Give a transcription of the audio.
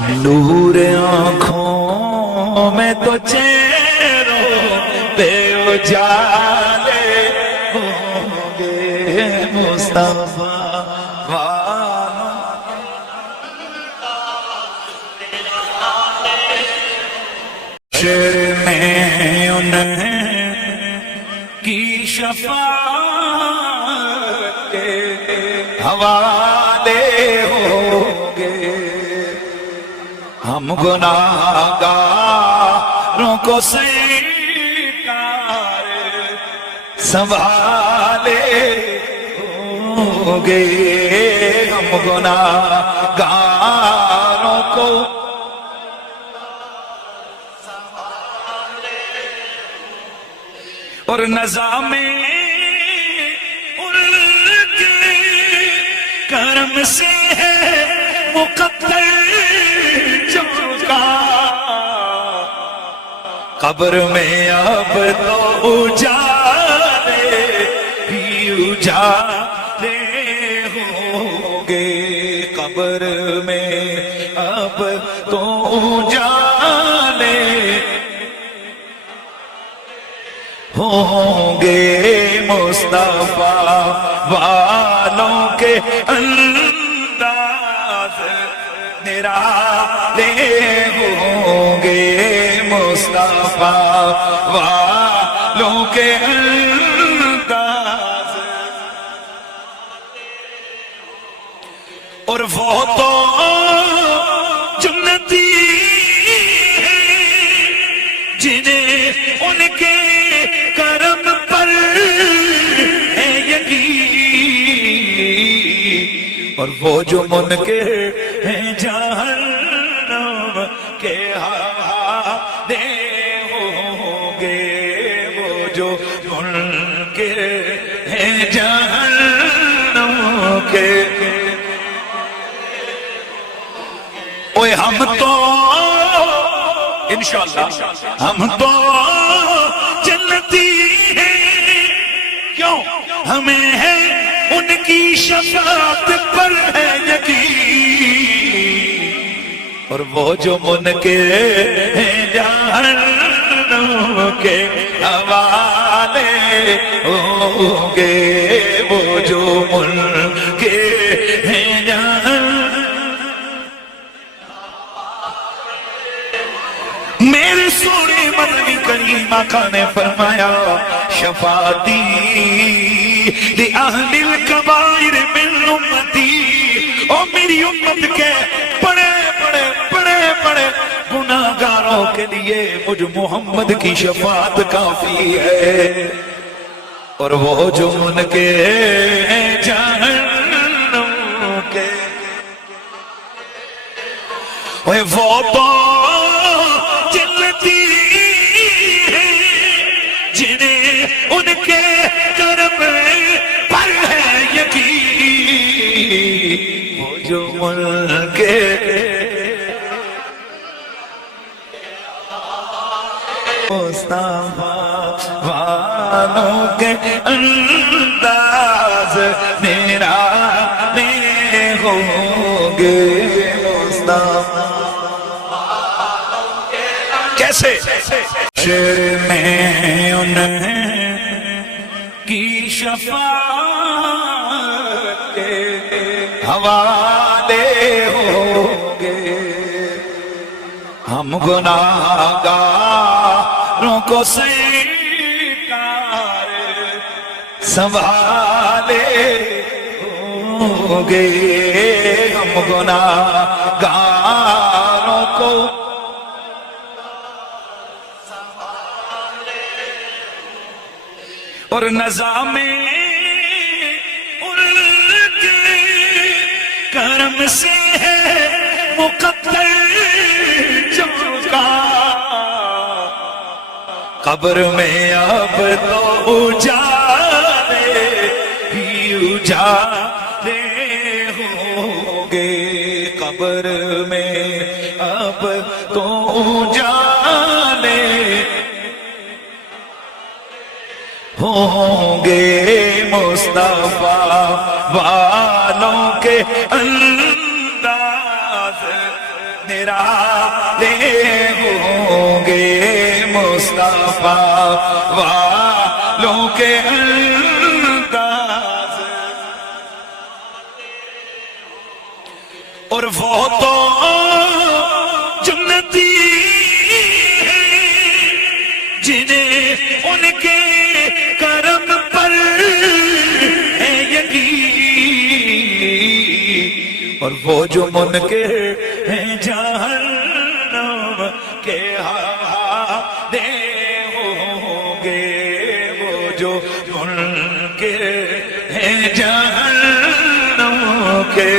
نور آنکھوں میں تو چہروں پہ اجالے ہوں گے مصطفیٰ والوں شر میں انہیں کی شفاعت کے حوالے ہوں گے ہم گناہگاروں کو سرکار سنبھالے ہوں گے ہم گناہگاروں کو اور نظام ان کے کرم سے ہے مقدر چکا قبر میں اب تو اجالے ہی اجالے ہوں گے قبر میں اب تو اجالے ہوں گے مصطفیٰ والوں کے انداز نرالے ہوں گے مصطفیٰ والوں کے انداز اور وہ تو جنتی ہیں جنہیں ان کے کرم پر ہے یقین اور وہ جو منکر ہیں جہنم کے حوالے ہوں گے وہ جو منکر ہیں جہنم کے اوے ہم تو انشاءاللہ ہم تو جنتی ہیں کیوں ہمیں ہے ان کی شفاعت پر ہے یقین اور وہ جو منکر ہیں جہنم کے حوالے ہوں گے وہ جو منکر ہیں جہنم میرے سونے مدنی کریم آقا نے فرمایا شفاعتی لِأَهْلِ الْكَبَائِرِ مِنْ أُمَّتِي اور میری امت کے بڑے گناہگاروں کے لیے مجھ محمد کی شفاعت کافی ہے اور وہ جو ان کے جہنم کے وہ تو ان کے کرم پر ہے یقین وہ جو منکر مصطفیٰ والوں کے انداز نرالے ہوں گے مصطفیٰ کیسے شر میں انہیں کی شفاعت کے حوالے ہوں گے ہم گناہگاروں کو سرکار سنبھالے ہوں گے ہم گناہگاروں کو اور نظام ان کے کرم سے ہے مقدر چکا قبر میں اب تو اجالے ہی اجالے ہوں گے قبر میں اب تو اجالے ہوں گے مصطفیٰ والوں کے انداز نرالے ہوں گے مصطفیٰ والوں کے انداز، اور وہ تو جنتی جنہیں ان کے کرم پر ہے یقین، اور وہ جو منکر ہیں جہنم کے حوالے ہوں گے، وہ جو منکر ہیں جہنم کے